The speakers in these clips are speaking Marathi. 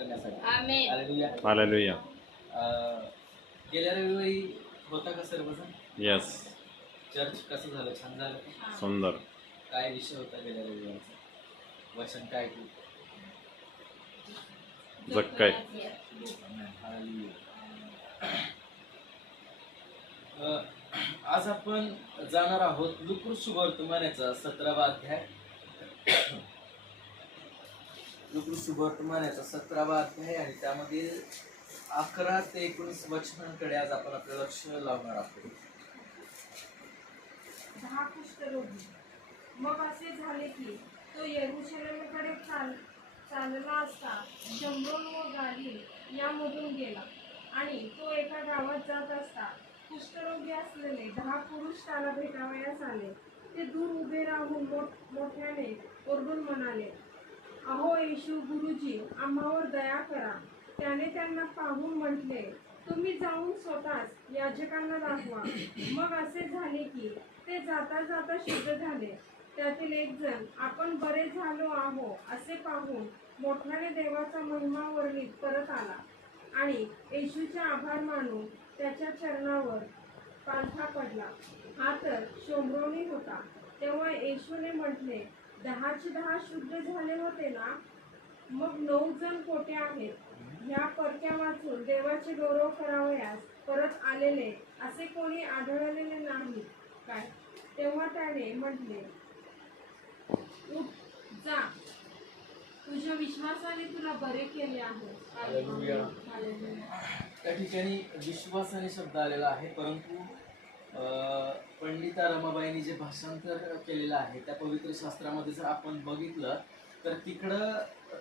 करण्यासाठी. आमेन. हालेलुया. हालेलुया. गेल्या रविवारी होता का सर्वजण? यस. चर्च कसं झालं? छान झालं? सुंदर. काय विषय होता गेल्या रविवारचा? वचन काय की? जक्काय. हालेलुया. आज आपण जाणार आहोत लुका सुवर्तमानाचा 17वा अध्याय. लुका सुवर्तमानाचा 17वा अध्याय आणि त्यामधील 11 ते 19 वचनांकडे आज आपण आपलं लक्ष लावणार आहोत. 10 कुष्ठरोगी. मग असे झाले की तो यरूशलेमेकडे चालला असता शम्रोन व गालील यामधून गेला, आणि तो एका गावात जात असता कुष्ठरोगी असलेले 10 पुरुष त्याला भेटावयास आले. ते दूर उभे राहून मोठ्याने ओरडून म्हणाले, अहो येशू गुरुजी, आम्हावर दया करा. त्याने त्यांना पाहून म्हटले, तुम्ही जाऊन स्वतःच याजकांना दाखवा. मग असे झाले की ते जाता जाता शुद्ध झाले. त्यातील एक जण, आपण बरे झालो आहो असे पाहून मोठ्याने देवाचा महिमा वर्णित परत आला आणि येशूचे आभार मानून त्याच्या चरणावर पालथा पडला. हा तर शोम्रोनी होता. तेव्हा येशूने म्हटले, 10चे 10 शुद्ध झाले होते ना? मग 9 जण कोठे आहेत? ह्या परक्या वाचून देवाचे गौरव करावयास परत आलेले असे कोणी आढळलेले नाही काय? तेव्हा त्याने म्हटले, उठ, जा, तुझ्या विश्वासाने तुला बरे केले आहे. हालेलुया. हालेलुया. त्या ठिकाणी विश्वासाने शब्द आलेला आहे, परंतु पंडिता रमाबाईंनी जे भाषांतर केलेलं आहे त्या पवित्र शास्त्रामध्ये जर आपण बघितलं तर तिकडं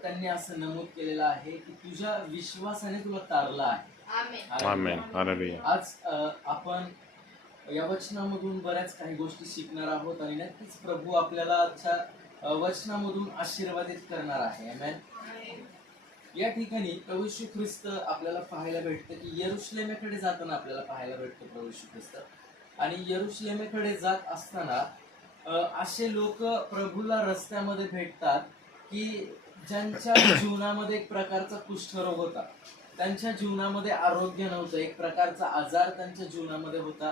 त्यांनी असं नमूद केलेलं आहे की तुझ्या विश्वासाने तुला तारला आहे. आमेन. हालेलुया. आज आपण या वचनामधून बऱ्याच काही गोष्टी शिकणार आहोत आणि नक्कीच प्रभू आपल्याला आजच्या वचनामधून आशीर्वादित करणार आहे. आमेन. या ठिकाणी प्रभू येशू ख्रिस्त आपल्याला पाहायला भेटतं की यरूशलेमेकडे जाताना आपल्याला पाहायला भेटतं प्रभू येशू ख्रिस्त. आणि यरूशलेमेकडे जात असताना असे लोक प्रभूला रस्त्यामध्ये भेटतात की ज्यांच्या जीवनामध्ये एक प्रकारचा कुष्ठरोग होता, त्यांच्या जीवनामध्ये आरोग्य नव्हतं, एक प्रकारचा आजार त्यांच्या जीवनामध्ये होता.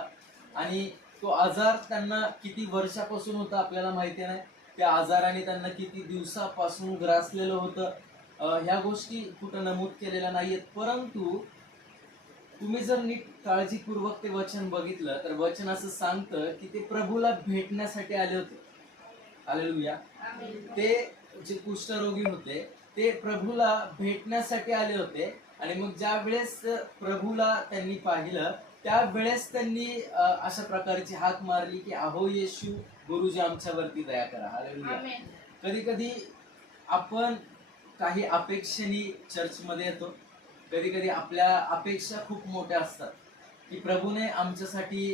आणि तो आजार त्यांना किती वर्षापासून होता आपल्याला माहिती नाही. त्या आजाराने त्यांना किती दिवसापासून ग्रासलेलं होतं ह्या गोष्टी कुठं नमूद केलेल्या नाहीयेत. परंतु तुम्ही जर नीट काळजीपूर्वक ते वचन बघितलं तर वचन असं सांगतं की ते प्रभूला भेटण्यासाठी आले होते. हालेलुया. ते जे कुष्ठरोगी होते ते प्रभूला भेटण्यासाठी आले होते. आणि मग ज्या वेळेस प्रभूला त्यांनी पाहिलं त्यावेळेस त्यांनी अशा प्रकारची हाक मारली की अहो येशू गुरुजी, आमच्यावरती दया करा. हालेलुया. कधी कधी आपण काही अपेक्षेने चर्चमध्ये येतो. कधी कधी आपल्या अपेक्षा खूप मोठ्या असतात की प्रभूने आमच्यासाठी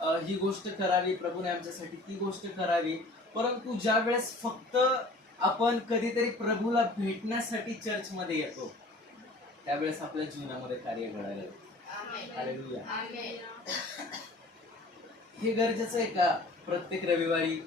ही गोष्ट करावी, प्रभूने आमच्यासाठी ती गोष्ट करावी. परंतु ज्या वेळेस फक्त आपण कधीतरी प्रभूला भेटण्यासाठी चर्चमध्ये येतो त्यावेळेस आपल्या जीवनामध्ये कार्य घडायला लागतं. हालेलुया. हे गरजेचं आहे का प्रत्येक रविवारी